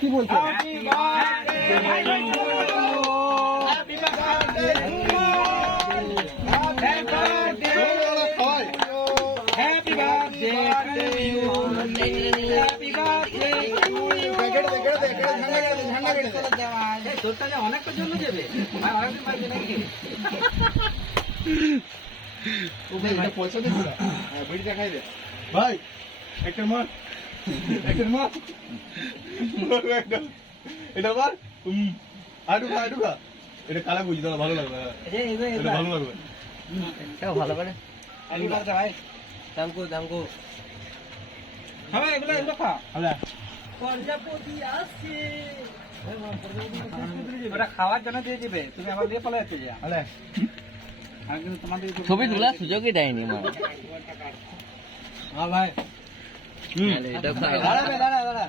কি বলছো? অনেকটা জন্য যাবে পয়সা দিচ্ছি না, বিড়ি দেখাই দে ভাই, একটা মার, একটা মার, এটা মার, আটু খা, আটু খা, এটা কালা বুঝি দাদা, ভালো লাগবে, এটা ভালো লাগবে, এটাও ভালো করে ভাই, দামকো দামকো হ্যাঁ এগুলো এগুলো খা প্রজাপতি আসছে ওটা খাওয়ার জন্য দিয়ে দিবে, তুমি আবার দিয়ে পালা যাচ্ছে যা আমি কিন্তু তোমাদের ছবি তোলার সুযোগই দেয়নি মা। হ্যাঁ ভাই দাঁড়া দাঁড়া দাঁড়া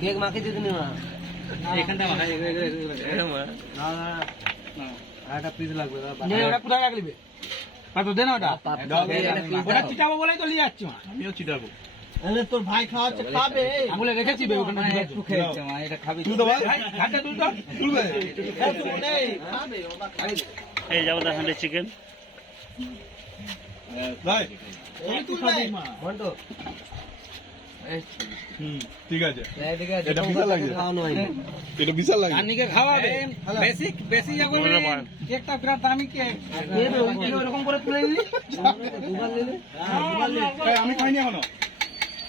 কেক মাখি দিতে নি মা এখানটা মাখা একটা পিস লাগবে ওটা কোথায় রাখলিবে পাতো দেন ওটা ওটা চিটাবো বলেই তো নিয়ে যাচ্ছি মা আমিও চিটাবো, তোর ভাই খাওয়াচ্ছে খাবে বলে রেখেছি ওখানে একটু খেয়েছে মা এটা খাবি তুই তো ভাই, ঘাটে তুই তো, তুলবে, এই যাবো হান্ডি চিকেন। ভাই, তুই খাবি মা বন্ধু ঠিক আছে, ঠিক আছে এটা বিশাল লাগছে, খাওয়ানো হয়নি এটা বিশাল লাগছে, রানীকে খাওয়াবে বেশি বেশি যাবে কেকটা বিরাট দামি কেক এরকম করে তুলে নিলি দুবার নিলে আমি খাইনি এখনো,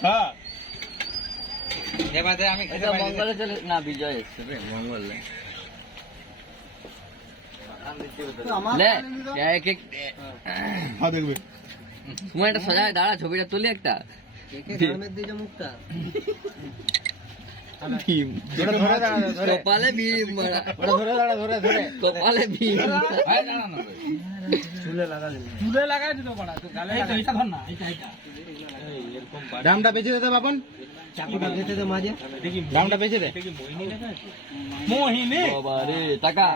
হ্যাঁ, এবারে আমি এটা মঙ্গলে চলে না, বিজয় এসছে রে মঙ্গলে লে এক এক হ্যাঁ দেখবে, তোমার একটা সোজা হয়ে দাঁড়া, ছবিটা তুলি একটা। মুখটা কপালে ভীম মারা, ধরে দাঁড়া ধরে ধরে কপালে ভীম। চুলে লাগাই দিতে পারা তো গালে এটা ধর না এটা দামটা বেঁচে দে বাপন, চাকুটা বেঁচে দে মাঝে, দামটা বেঁচে দে মোহিনী বাবারে টাকা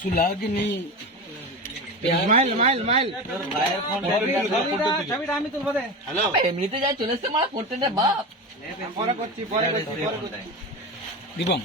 সুলাগনি মাইল মাইল মাইল ছবিটা আমি তুলবো দে হ্যালো, এমনিতে যাই চলে এসছে মারা, করতে দে বাপ। পরে করছি দিবম